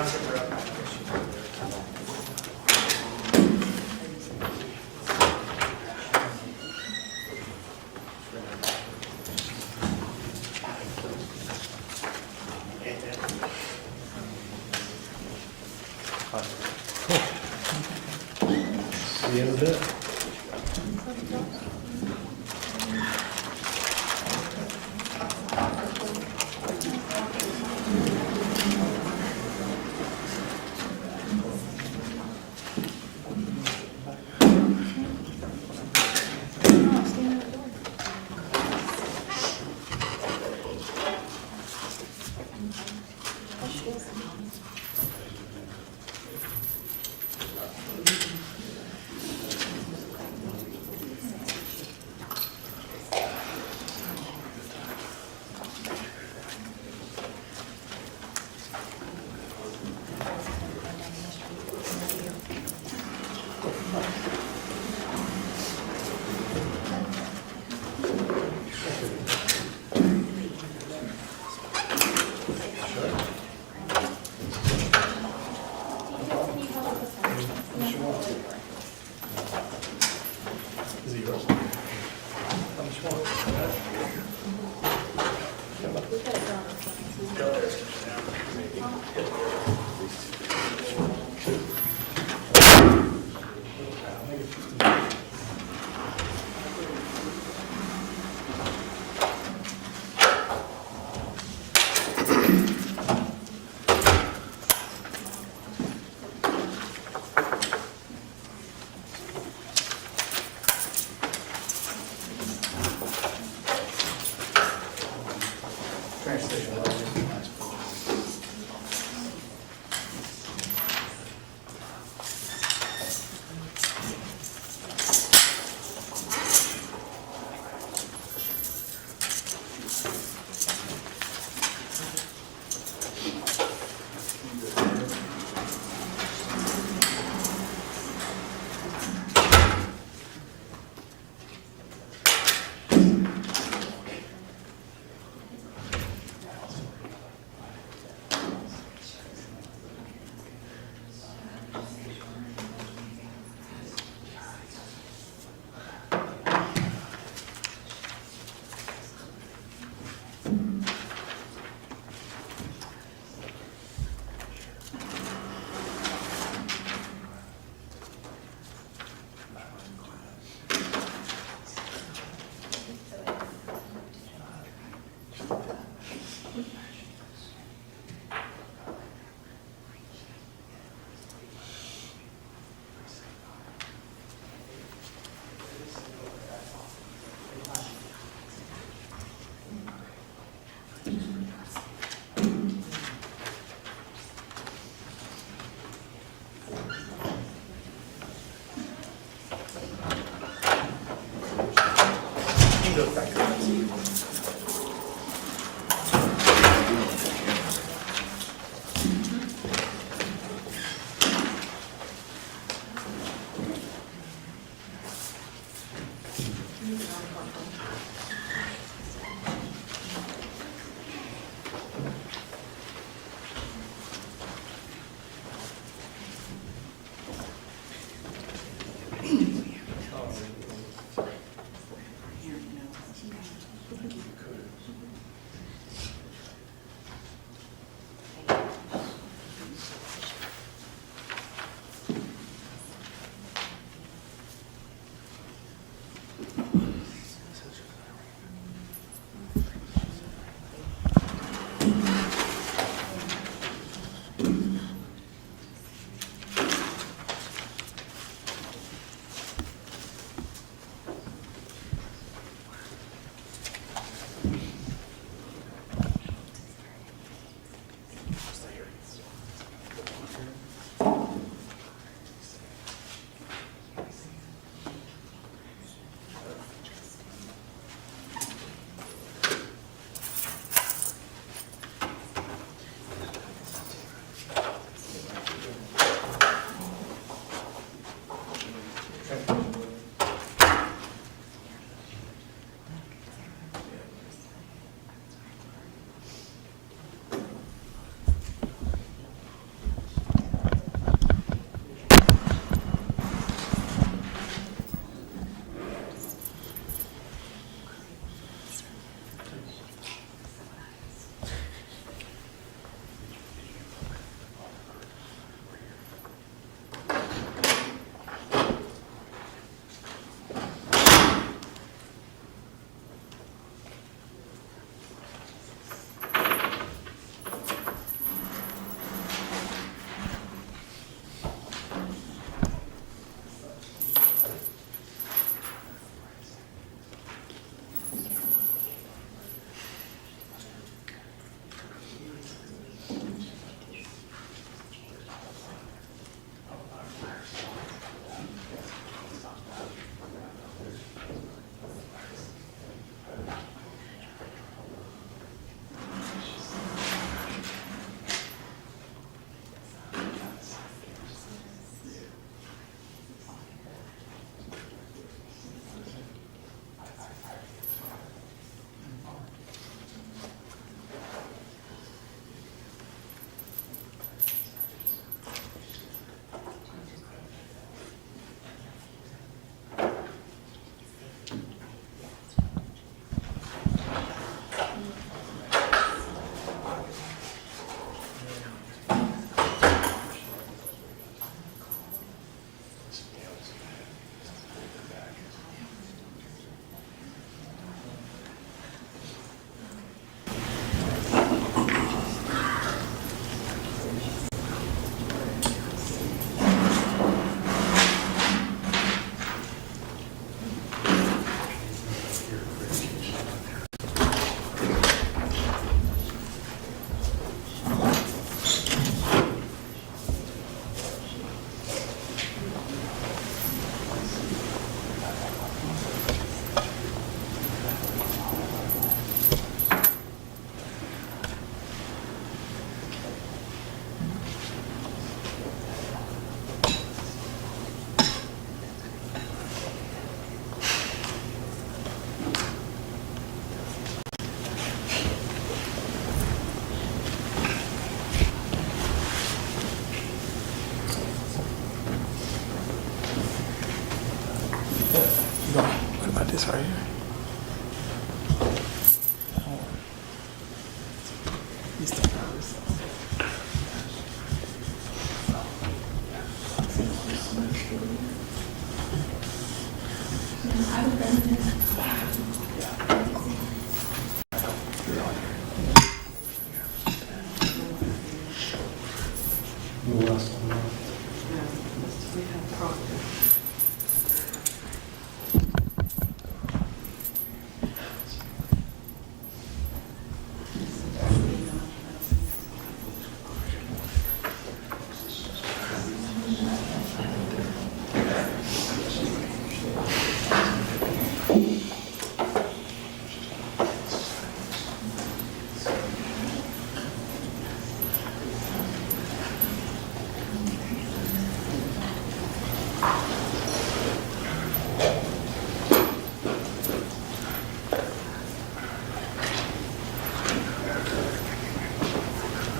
See you in a bit. Is it yours? How much more?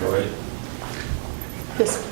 Go ahead. Yes.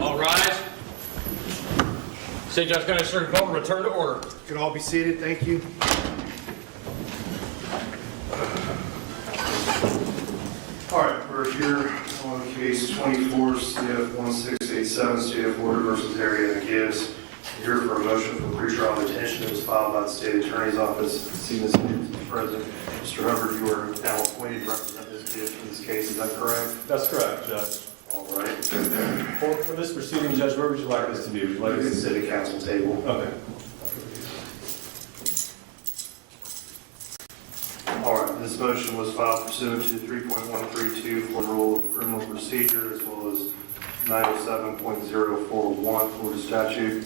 All rise. State Judge County Circuit Court, return to order. You can all be seated, thank you. All right, we're here on case 24, CF 1687, State of Florida versus Arieana Gibbs. We're here for a motion for pretrial detention that was filed by the State Attorney's Office. See Ms. Gibbs is present. Mr. Hubbard, you are now appointed to represent Ms. Gibbs in this case, is that correct? That's correct, Judge. All right. For this proceeding, Judge, where would you like us to be? Would you like Like us the to sit? city council table. Okay. All right, this motion was filed pursuant to 3.132 Florida Rule of Criminal Procedure as well as 907.041 Florida statute.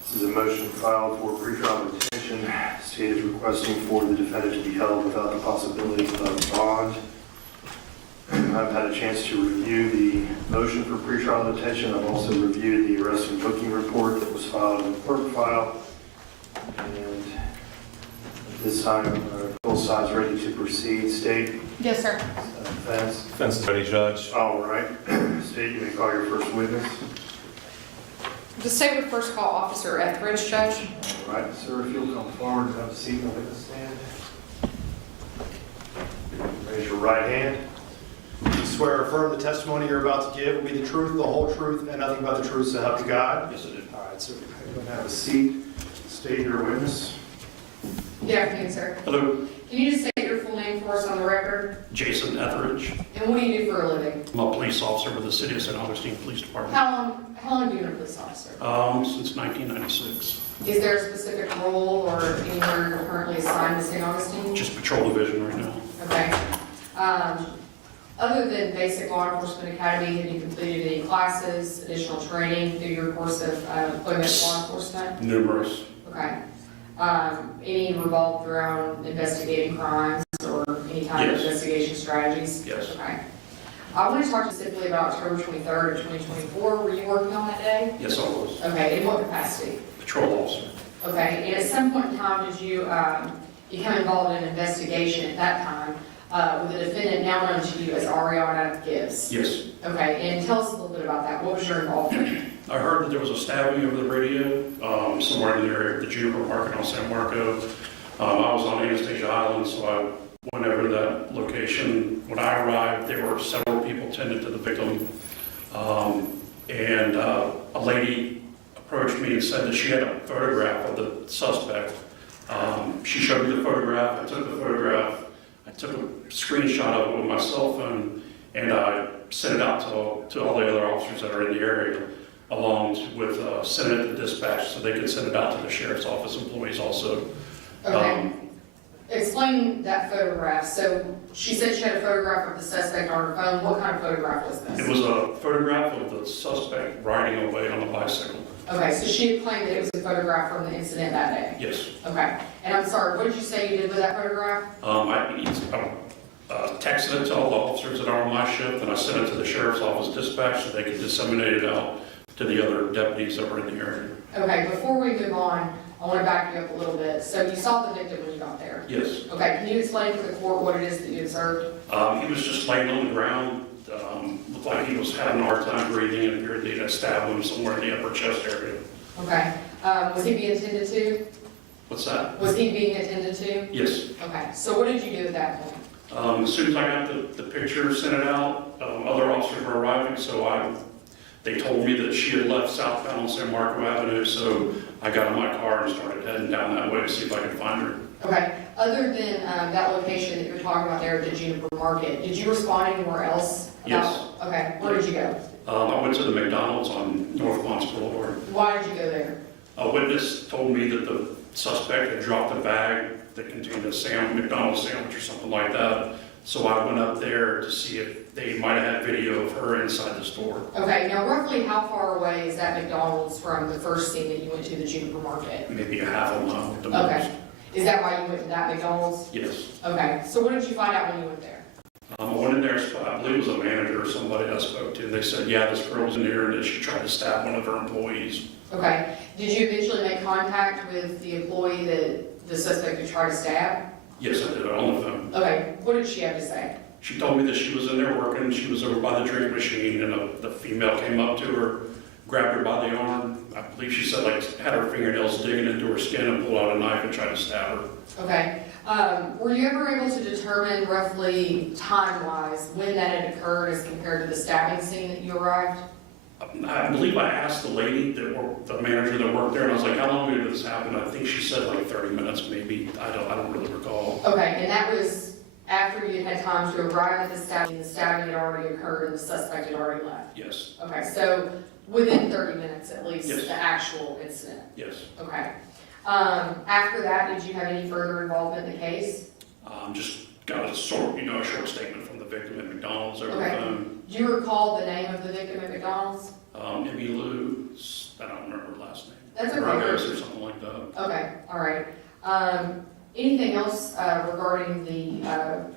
This is a motion filed for pretrial detention. The state is requesting for the defendant to be held without the possibility of bond. I've had a chance to review the motion for pretrial detention. I've also reviewed the arrest and booking report that was filed in the clerk file. And at this time, both sides ready to proceed. State? Yes, sir. Defense? Defense is ready, Judge. All right. State, you may call your first witness. The state would first call Officer Etheridge, Judge. All right, sir, if you'll come forward and have a seat in the witness stand. Raise your right hand. You swear or affirm the testimony you're about to give will be the truth, the whole truth, and nothing but the truth, so help you God? Yes, I do. All right, sir, you can have a seat. State your witness. Good afternoon, sir. Hello, Can you just state your full name for us on the record? Jason Etheridge. And what do you do for a living? I'm a police officer with the City of St. Augustine Police Department How long have you been a police officer? since 1996. Is there a specific role or anywhere you're currently assigned assigned to St. Augustine? Just patrol division right now. Okay. Other than basic law enforcement academy, have you completed any classes, additional training through your course of employment in law enforcement? Numerous. Okay. Any revolved around investigating crimes or any kind of Yes. investigation strategies? Yes. Okay. I want to talk specifically about October 23rd of 2024. Were you working on that day? Yes, I was. Okay. In what capacity? Patrol officer. Okay. And at some point in time, did you become involved in an investigation at that time with a defendant now known to you as Arieana Gibbs? Yes. Okay. And tell us a little bit about that. What was your involvement? I heard that there was a stabbing over the radio somewhere in the area of the Juniper Market on San Marco. I was on Anastasia Island, so I went over to that location. When I arrived, there were several people tending to the victim. And a lady approached me and said that she had a photograph of the suspect. She showed me the photograph. I took the photograph. I took a screenshot of it with my cell phone, and I sent it out to all the other officers that are in the area, along with sending it to dispatch so they could send it out to the sheriff's office employees also. Okay. Explain that photograph. So she said she had a photograph of the suspect on her phone. What kind of photograph was It this? was a photograph of the suspect riding away on a bicycle. Okay, so she had claimed that it was a photograph from the incident that day. Yes. Okay. And I'm sorry, what did you say you did with that photograph? I texted it to all the officers that are on my shift, and I sent it to the sheriff's office dispatch so they could disseminate it out to the other deputies that were in the area. Okay, before we move on, I want to back you up a little bit. So you saw the victim when you got there. Yes. Okay, can you explain to the court what it is that you observed? He was just laying on the ground. Looked like he was having a hard time breathing, and appeared they had stabbed him somewhere in the upper chest area. Okay. Was he being attended to? What's that? Was he being attended to? Yes. Okay, so what did you do at that point? As soon as I got the picture, sent it out, other officers were arriving, so they told me that she had left southbound on San Marco Avenue, so I got in my car and started heading down that way to see if I could find her. Okay, other than that location that you're talking about there at the Juniper Market, did you respond anywhere else? Yes. Okay, where did you go? I went to the McDonald's on North Ponce Boulevard. Why did you go there? A witness told me that the suspect had dropped a bag that contained a McDonald's sandwich or something like that. So I went up there to see if they might have had video of her inside the store. Okay, now roughly how far away is that McDonald's from the first scene that you went to, the Juniper Market? Maybe a half a mile at the most. Okay, is that why you went to that McDonald's? Yes. Okay, so what did you find out when you went there? I went in there, I believe it was a manager or somebody I spoke to. They said, yeah, this girl was in here and that she tried to stab one of her employees. Okay, did you eventually make contact with the employee that the suspect had tried to stab? Yes, I did, on the phone. Okay, what did she have to say? She told me that she was in there working, she was over by the drink machine, and the female came up to her, grabbed her by the arm. I believe she said, like, had her fingernails digging into her skin and pulled out a knife and tried to stab her. Okay, were you ever able to determine roughly time-wise when that had occurred as compared to the stabbing scene that you arrived? I believe I asked the lady, the manager that worked there, and I was like, how long ago did this happen? I think she said like 30 minutes maybe. I don't really recall. Okay, and that was after you had time to arrive at the stabbing had already occurred and the suspect had already left? Yes. Okay, so within 30 minutes at least, Yes. the actual incident? Yes. Okay. After that, did you have any further involvement in the case? Just got a short statement from the victim at McDonald's over the Okay. phone. Do you recall the name of the victim at McDonald's? Emmy Lou, I don't remember her last name. That's okay. Rogers or something like that. Okay, all right. Anything else regarding the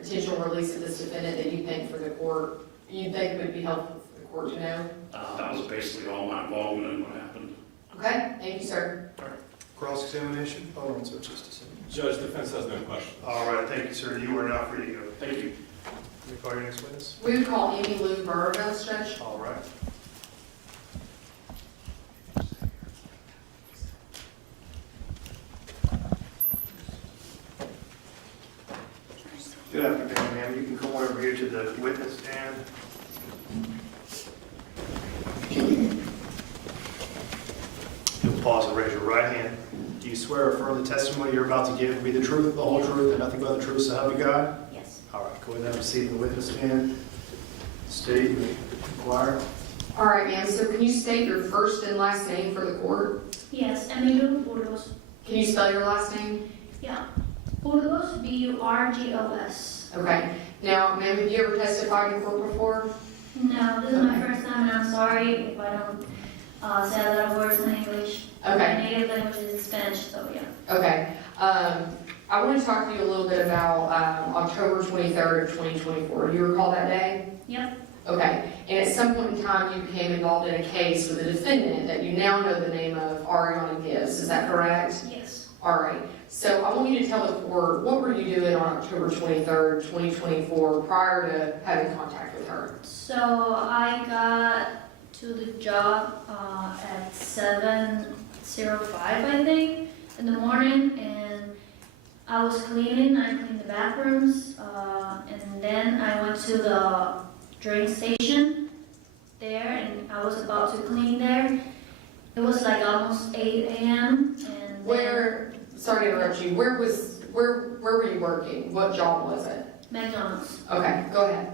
potential release of this defendant that you think would be helpful for the court to know? That was basically all my involvement in what happened. Okay, thank you, sir. Cross-examination? Hold on, sir, just a second. Judge, defense has no questions. All right, thank you, sir. You are now free to go. Thank you. Can we call your next witness? We would call Amy Lou Burgos, Judge. All right. Good afternoon, ma'am. You can come over here to the witness stand. You'll pause and raise your right hand. Do you swear or affirm the testimony you're about to give will be the truth, the whole truth, and nothing but the truth, so help you God? Yes. All right, go ahead and have a seat in the witness stand. State and inquire. All right, ma'am, so can you state your first and last name for the court? Yes, Emilio Burgos. Can you spell your last name? Yeah. Burgos, Burgos. Okay. Now, ma'am, have you ever testified in court before? No, this is my first time, and I'm sorry if I don't say a lot of words in English. Okay. My native language is Spanish, so yeah. Okay. I want to talk to you a little bit about October 23rd of 2024. Do you recall that day? Yep. Okay. And at some point in time, you became involved in a case with a defendant that you now know the name of, Arieana Gibbs. Is that correct? Yes. All right. So I want you to tell the court, what were you doing on October 23rd, 2024, prior to having contact with her? So I got to the job at 7:05, I think, in the morning, and I was cleaning. I cleaned the bathrooms, and then I went to the drain station there, and I was about to clean there. It was like almost 8 a.m. and Where, sorry to interrupt you, where were you working? What job was it? McDonald's. Okay, go ahead.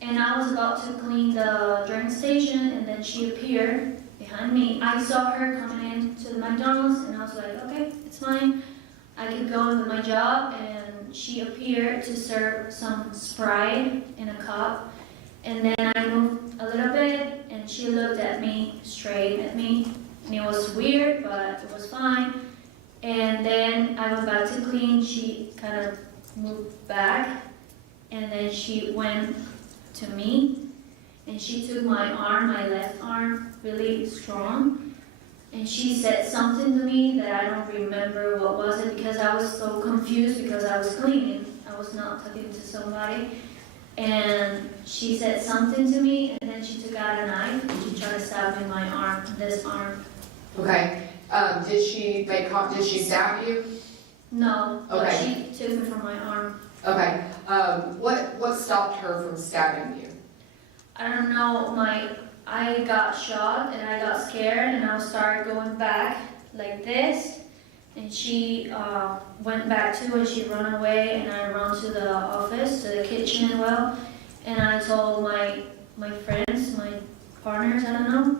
And I was about to clean the drain station, and then she appeared behind me. I saw her coming in to the McDonald's, and I was like, okay, it's fine. I kept going with my job, and she appeared to serve some Sprite in a cup. And then I moved a little bit, and she looked at me, straight at me. And it was weird, but it was fine. And then I went back to clean. She kind of moved back, and then she went to me, and she took my arm, my left arm, really strong, and she said something to me that I don't remember what was it, because I was so confused because I was cleaning. I was not talking to somebody, and she said something to me, and then she took out a knife and she tried to stab me in my arm, this arm. Okay. Did she stab you? No, but Okay. she took me from my arm. Okay. What stopped her from stabbing you? I don't know, I got shot and I got scared, and I started going back like this, and she went back too, and she ran away, and I ran to the office, to the kitchen as well, and I told my friends, my partners, I don't know,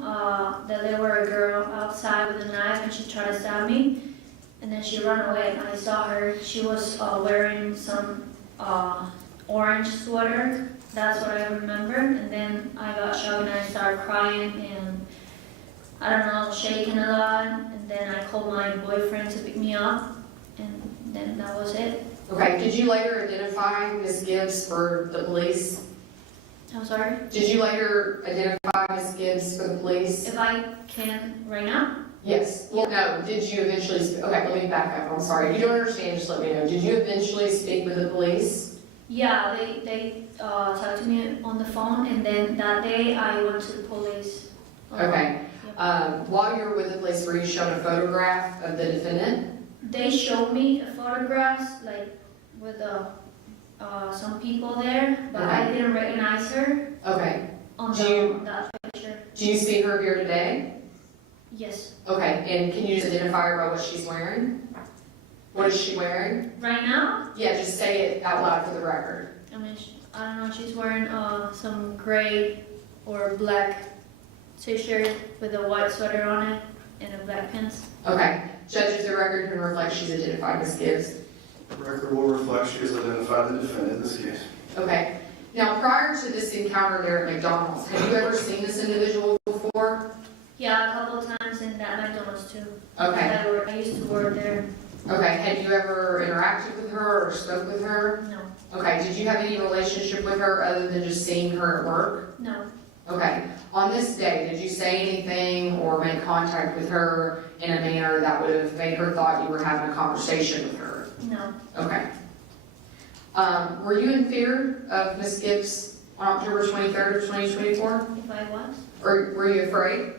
that there were a girl outside with a knife, and she tried to stab me, and then she ran away, and I saw her. She was wearing some orange sweater. That's what I remember. And then I got shocked, and I started crying, and I don't know, shaking a lot. And then I called my boyfriend to pick me up, and then that was it. Okay. Did you later identify Ms. Gibbs for the police? I'm sorry? Did you later identify Ms. Gibbs for the police? If I can right now? Yes. Well, no. Did you eventually? Okay, let me back up. I'm sorry. If you don't understand, just let me know. Did you eventually speak with the police? Yeah, they talked to me on the phone, and then that day I went to the police. Okay. While you were with the police, were you shown a photograph of the defendant? They showed me photographs, like with some people there, but I didn't recognize her Okay. on that picture. Do you see her here today? Yes. Okay. And can you just identify her by what she's wearing? What is she wearing? Right now, Yeah, just say it out loud for the record. I mean, I don't know, she's wearing some gray or black t-shirt with a white sweater on it and a black pants. Okay. Judges, the record can reflect she's identified Ms. Gibbs. The record will reflect she has identified the defendant in this case. Okay. Now, prior to this encounter there at McDonald's, have you ever seen this individual before? Yeah, a couple of times in that McDonald's too. Okay. I used to work there. Okay. Had you ever interacted with her or spoke with her? No. Okay. Did you have any relationship with her other than just seeing her at work? No. Okay. On this day, did you say anything or make contact with her in a manner that would have made her thought you were having a conversation with her? No. Okay. Were you in fear of Ms. Gibbs on October 23rd of 2024? If I was? Or were you afraid?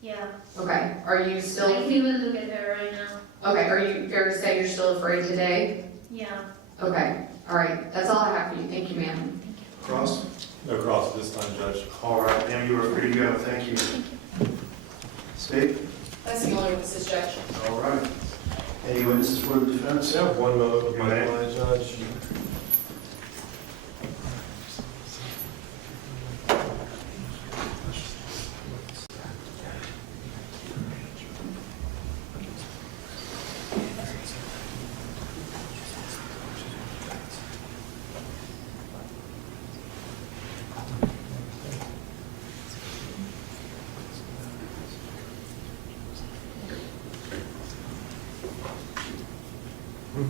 Yeah. Okay. Are you I still, can even look at her right now. okay, are you fair to say you're still afraid today? Yeah. Okay. All right. That's all I have for you. Thank you, ma'am. Cross? No cross this time, Judge. All right, ma'am, you are free to go. Thank you. State? That's the only witness, Judge. All right. Any witnesses for the defense? Yeah, 1 moment with my Okay. client, Judge. Mr.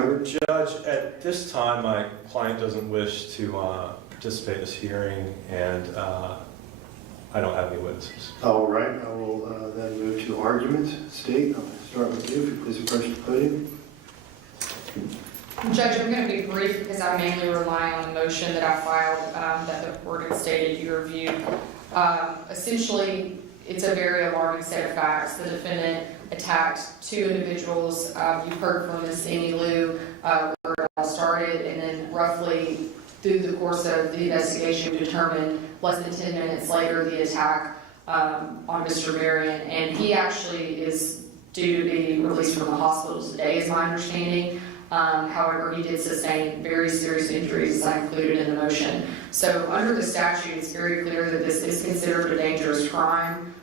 Hubbard? Judge, at this time, my client doesn't wish to participate in this hearing, and I don't have any witnesses. All right, I will then move to argument. State, I'll start with you, if you please approach the podium. Judge, I'm going to be brief because I mainly rely on the motion that I filed that the court had stated you reviewed. Essentially, it's a very alarming set of facts. The defendant attacked two individuals. You've heard from Ms. Amy Lou where it all started, and then roughly through the course of the investigation, we determined less than 10 minutes later the attack on Mr. Marion, and he actually is due to be released from the hospital today, is my understanding. However, he did sustain very serious injuries, as I included in the motion. So under the statute, it's very clear that this is considered a dangerous crime.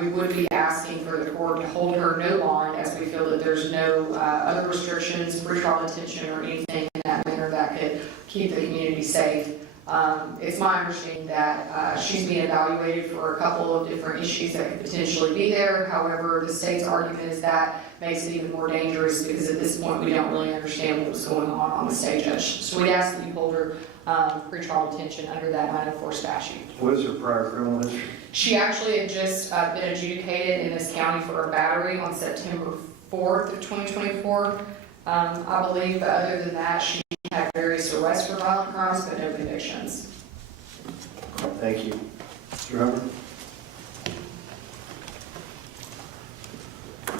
We would be asking for the court to hold her no bond, as we feel that there's no other restrictions, pretrial detention, or anything in that manner that could keep the community safe. It's my understanding that she's being evaluated for a couple of different issues that could potentially be there. However, the state's argument is that makes it even more dangerous because at this point we don't really understand what was going on the state, Judge. So we'd ask that you hold her pretrial detention under that 904 statute. What is her prior criminal history? She actually had just been adjudicated in this county for a battery on September 4th of 2024, I believe, but other than that, she had various arrests for violent crimes, but no convictions. Thank you. Mr. Hubbard?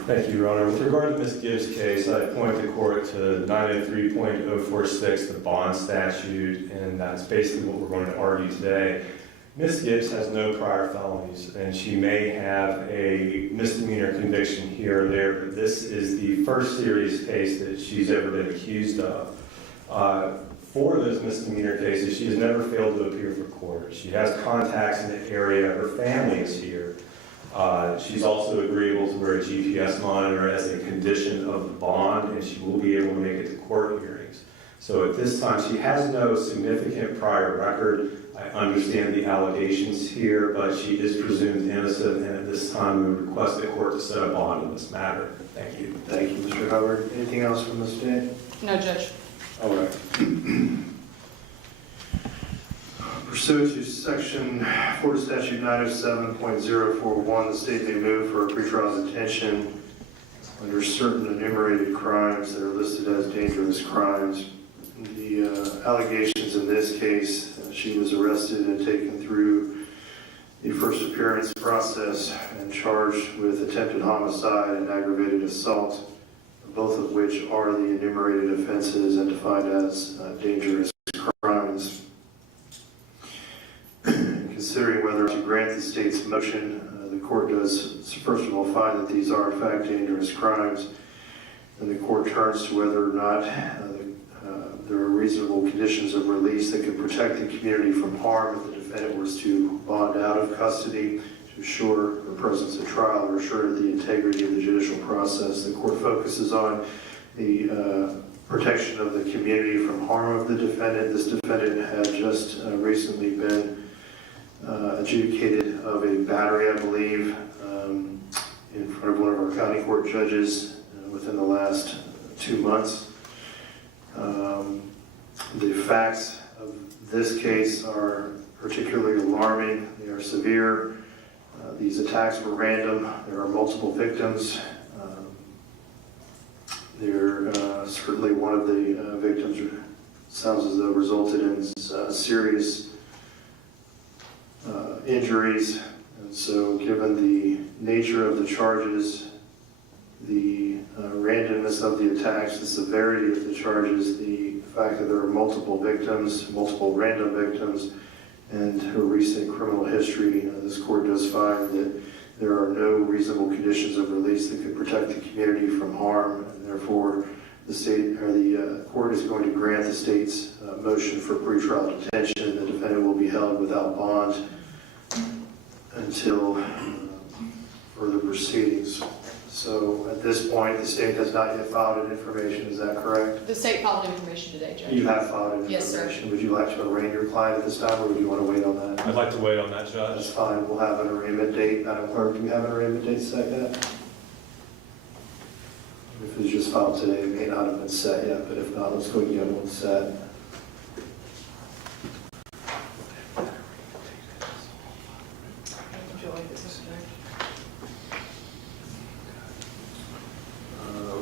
Thank you, Your Honor. With regard to Ms. Gibbs' case, I point the court to 903.046, the bond statute, and that's basically what we're going to argue today. Ms. Gibbs has no prior felonies, and she may have a misdemeanor conviction here or there, but this is the first serious case that she's ever been accused of. For those misdemeanor cases, she has never failed to appear for court. She has contacts in the area. Her family is here. She's also agreeable to wear a GPS monitor as a condition of the bond, and she will be able to make it to court hearings. So at this time, she has no significant prior record. I understand the allegations here, but she is presumed innocent, and at this time, we would request the court to set a bond in this matter. Thank you. Thank you, Mr. Hubbard. Anything else from the state? No, Judge. All right. Pursuant to Section Florida Statute 907.041, the state may move for a pretrial detention under certain enumerated crimes that are listed as dangerous crimes. The allegations in this case, she was arrested and taken through the first appearance process and charged with attempted homicide and aggravated assault, both of which are the enumerated offenses and defined as dangerous crimes. Considering whether to grant the state's motion, the court does, first of all, find that these are in fact dangerous crimes, and the court turns to whether or not there are reasonable conditions of release that can protect the community from harm if the defendant was to bond out of custody to assure her presence at trial or assure the integrity of the judicial process. The court focuses on the protection of the community from harm of the defendant. This defendant had just recently been adjudicated of a battery, I believe, in front of one of our county court judges within the last 2 months. The facts of this case are particularly alarming. They are severe. These attacks were random. There are multiple victims. Certainly one of the victims sounds as though resulted in serious injuries. And so given the nature of the charges, the randomness of the attacks, the severity of the charges, the fact that there are multiple victims, multiple random victims, and her recent criminal history. This court does find that there are no reasonable conditions of release that could protect the community from harm, and therefore the court is going to grant the state's motion for pretrial detention. The defendant will be held without bond until further proceedings. So at this point, the state has not yet filed an information, is that correct? The state filed information today, Judge. You have filed an Yes, sir. information. Would you like to arraign your client at this time, or would you want to wait on that? I'd like to wait on that, That's Judge. fine, we'll have an arraignment date. Madam Clerk, do we have an arraignment date set yet? If it was just filed today, it may not have been set yet, but if not, let's go get one set.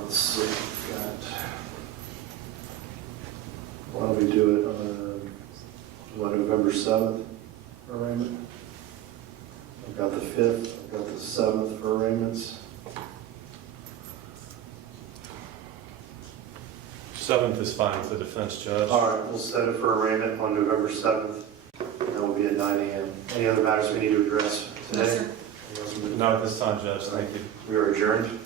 Let's see, we've got, why don't we do it on November 7th for arraignment? I've got the 5th, I've got the 7th for arraignments. 7th is fine with the defense, Judge. All right, we'll set it for arraignment on November 7th. That will be at 9 a.m. Any other matters we need to address today? Not at this time, Judge. Thank you. We are adjourned.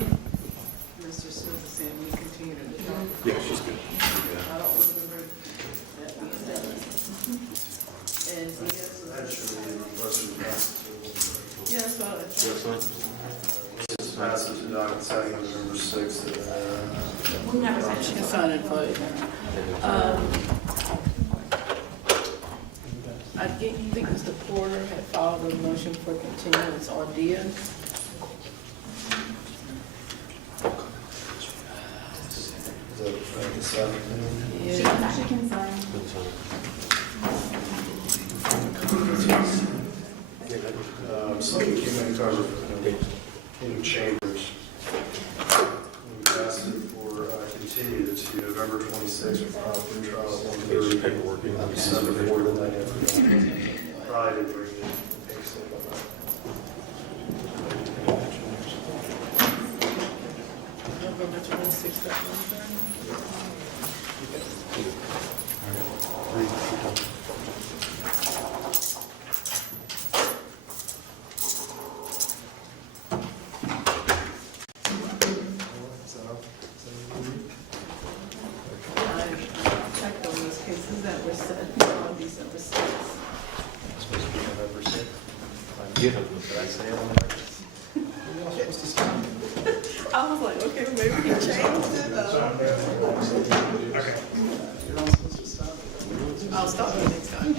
Mr. Smith is saying we continue to talk. Yeah, she's good. I don't remember that we established. And so yes, This passes to docket setting on November 6th. we never said she can sign it for you. I didn't think Mr. Porter had filed a motion for continuance on Dia. Is that the 7th? Yeah. She can sign. Something came in cover in Chambers. We asked it for continued to November 26th for trial for trial at 1:30. Paperwork. December 4th, and I never probably did bring the pink slip on that. November 26th at 1:30. I checked on those cases that were set on December 6th. Supposed to be November 6th. Get him. Did I say it on the record? I was like, okay, maybe he changed it. Okay. I'll stop it next time.